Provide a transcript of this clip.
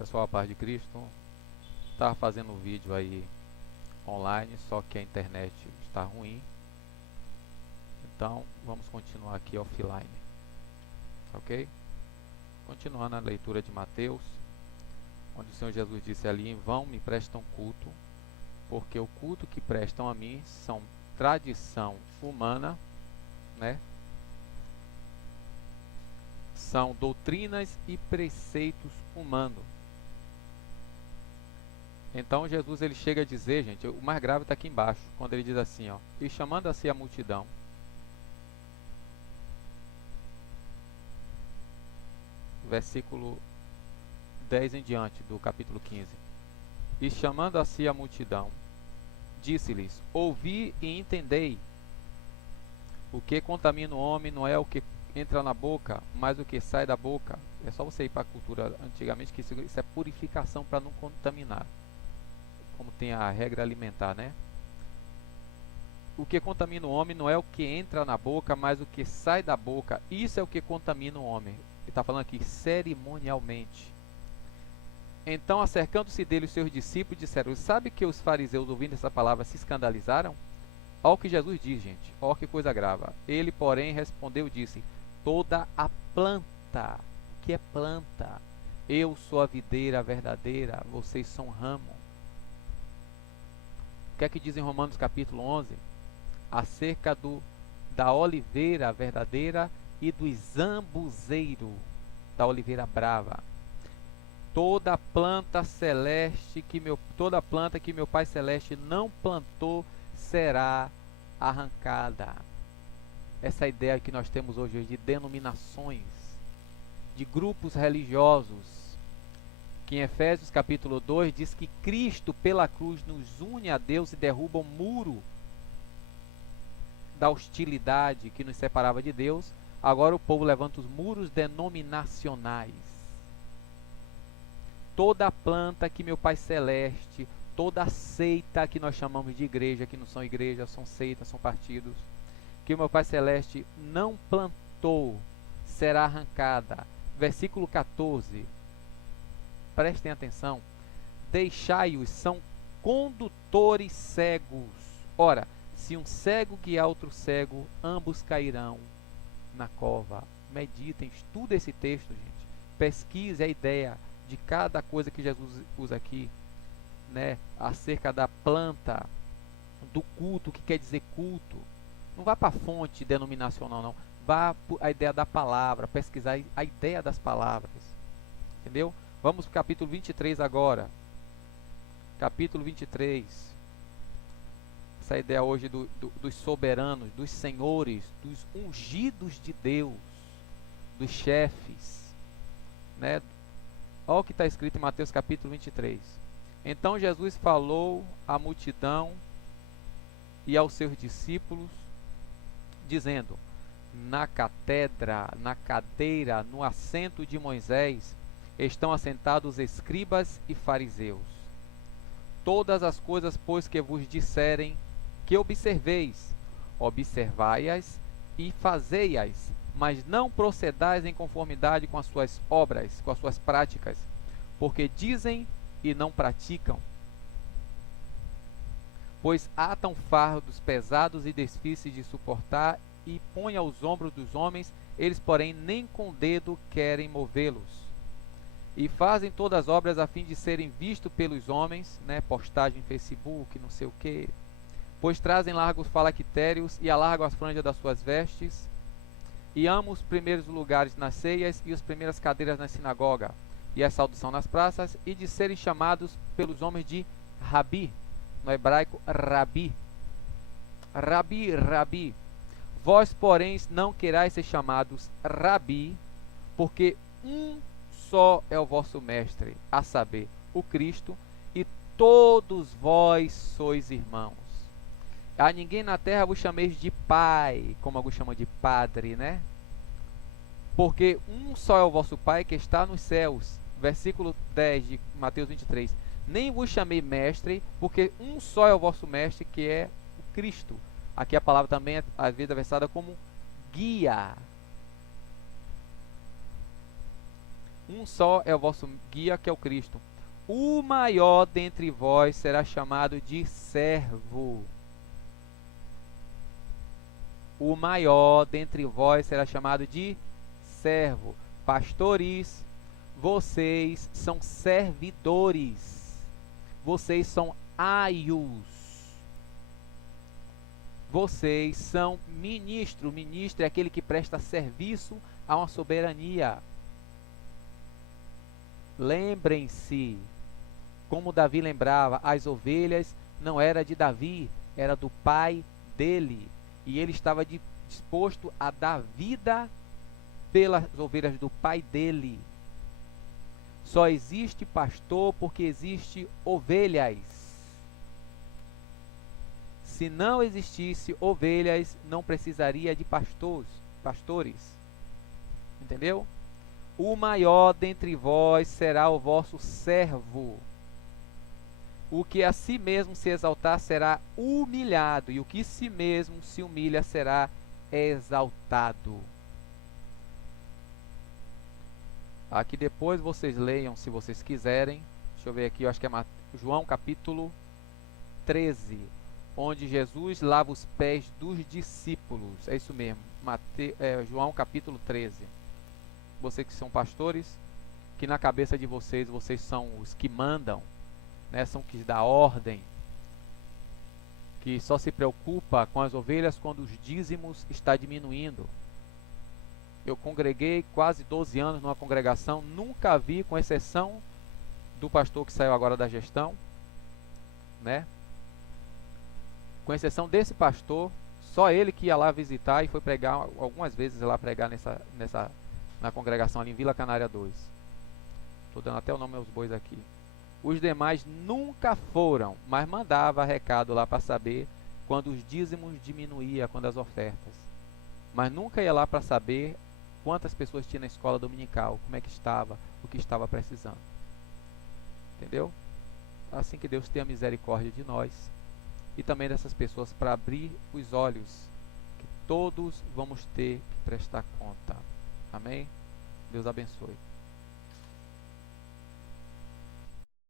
Pessoal, a paz de Cristo. Estava fazendo um vídeo aí online, só que a internet está ruim. Então, vamos continuar aqui offline. Ok? Continuando a leitura de Mateus, onde o Senhor Jesus disse ali: em vão me prestam culto, porque o culto que prestam a mim são tradição humana, né? São doutrinas e preceitos humanos. Então Jesus ele chega a dizer, gente, o mais grave está aqui embaixo, quando ele diz assim, ó, e chamando a si a multidão, versículo 10 em diante do capítulo 15. E chamando a si a multidão, disse-lhes: ouvi e entendei. O que contamina o homem não é o que entra na boca, mas o que sai da boca. É só você ir para a cultura antigamente que isso é purificação para não contaminar. Como tem a regra alimentar, né? O que contamina o homem não é o que entra na boca, mas o que sai da boca. Isso é o que contamina o homem. Ele está falando aqui cerimonialmente. Então, acercando-se dele, os seus discípulos disseram: sabe que os fariseus, ouvindo essa palavra, se escandalizaram? Olha o que Jesus diz, gente. Olha que coisa grave. Ele, porém, respondeu e disse: toda a planta, o que é planta? Eu sou a videira verdadeira, vocês são ramo. O que é que diz em Romanos capítulo 11? Acerca da oliveira verdadeira e do zambuzeiro, da oliveira brava. Toda planta que meu Pai Celeste não plantou será arrancada. Essa ideia que nós temos hoje de denominações, de grupos religiosos, que em Efésios capítulo 2 diz que Cristo pela cruz nos une a Deus e derruba o muro da hostilidade que nos separava de Deus. Agora o povo levanta os muros denominacionais. Toda planta que meu Pai Celeste, toda seita que nós chamamos de igreja, que não são igrejas, são seitas, são partidos, que o meu Pai Celeste não plantou, será arrancada. Versículo 14, prestem atenção: deixai-os, são condutores cegos. Ora, se um cego guiar outro cego, ambos cairão na cova. Meditem, estude esse texto, gente. Pesquise a ideia de cada coisa que Jesus usa aqui, né? Acerca da planta, do culto, o que quer dizer culto. Não vá para a fonte denominacional, não. Vá para a ideia da palavra, pesquisar a ideia das palavras. Entendeu? Vamos para o capítulo 23 agora. Capítulo 23. Essa ideia hoje dos soberanos, dos senhores, dos ungidos de Deus, dos chefes, né? Olha o que está escrito em Mateus capítulo 23. Então Jesus falou à multidão e aos seus discípulos, dizendo: na catedra, na cadeira, no assento de Moisés, estão assentados escribas e fariseus. Todas as coisas, pois, que vos disserem, que observeis, observai-as e fazei-as, mas não procedais em conformidade com as suas obras, com as suas práticas, porque dizem e não praticam. Pois atam fardos pesados e difíceis de suportar e põem aos ombros dos homens, eles, porém, nem com dedo querem movê-los. E fazem todas as obras a fim de serem vistos pelos homens, né? Postagem em Facebook, não sei o que. Pois trazem largos falactérios e alargam as franjas das suas vestes, e amam os primeiros lugares nas ceias e as primeiras cadeiras na sinagoga, e a saudação nas praças, e de serem chamados pelos homens de Rabi, no hebraico Rabi. Rabi, Rabi. Vós, porém, não querais ser chamados Rabi, porque um só é o vosso mestre, a saber, o Cristo, e todos vós sois irmãos. A ninguém na terra vos chameis de pai, como alguns chamam de padre, né? Porque um só é o vosso Pai que está nos céus. Versículo 10 de Mateus 23. Nem vos chamei mestre, porque um só é o vosso mestre, que é o Cristo. Aqui a palavra também é às vezes versada como guia. Um só é o vosso guia, que é o Cristo. O maior dentre vós será chamado de servo. O maior dentre vós será chamado de servo. Pastores, vocês são servidores. Vocês são aios. Vocês são ministro. Ministro é aquele que presta serviço a uma soberania. Lembrem-se, como Davi lembrava, as ovelhas não era de Davi, era do pai dele. E ele estava disposto a dar vida pelas ovelhas do pai dele. Só existe pastor porque existe ovelhas. Se não existisse ovelhas, não precisaria de pastores. Entendeu? O maior dentre vós será o vosso servo. O que a si mesmo se exaltar será humilhado, e o que si mesmo se humilha será exaltado. Aqui depois vocês leiam, se vocês quiserem. Deixa eu ver aqui, eu acho que é João capítulo 13, onde Jesus lava os pés dos discípulos. É isso mesmo, João capítulo 13. Vocês que são pastores, que na cabeça de vocês são os que mandam, né, são que dá ordem, que só se preocupa com as ovelhas quando os dízimos está diminuindo. Eu congreguei quase 12 anos numa congregação, nunca vi, com exceção do pastor que saiu agora da gestão, né? Com exceção desse pastor, só ele que ia lá visitar e foi pregar algumas vezes lá pregar na congregação ali em Vila Canária 2. Estou dando até o nome aos bois aqui. Os demais nunca foram, mas mandava recado lá para saber quando os dízimos diminuía, quando as ofertas. Mas nunca ia lá para saber quantas pessoas tinha na escola dominical, como é que estava, o que estava precisando. Entendeu? Assim que Deus tenha misericórdia de nós e também dessas pessoas, para abrir os olhos, que todos vamos ter que prestar conta. Amém? Deus abençoe.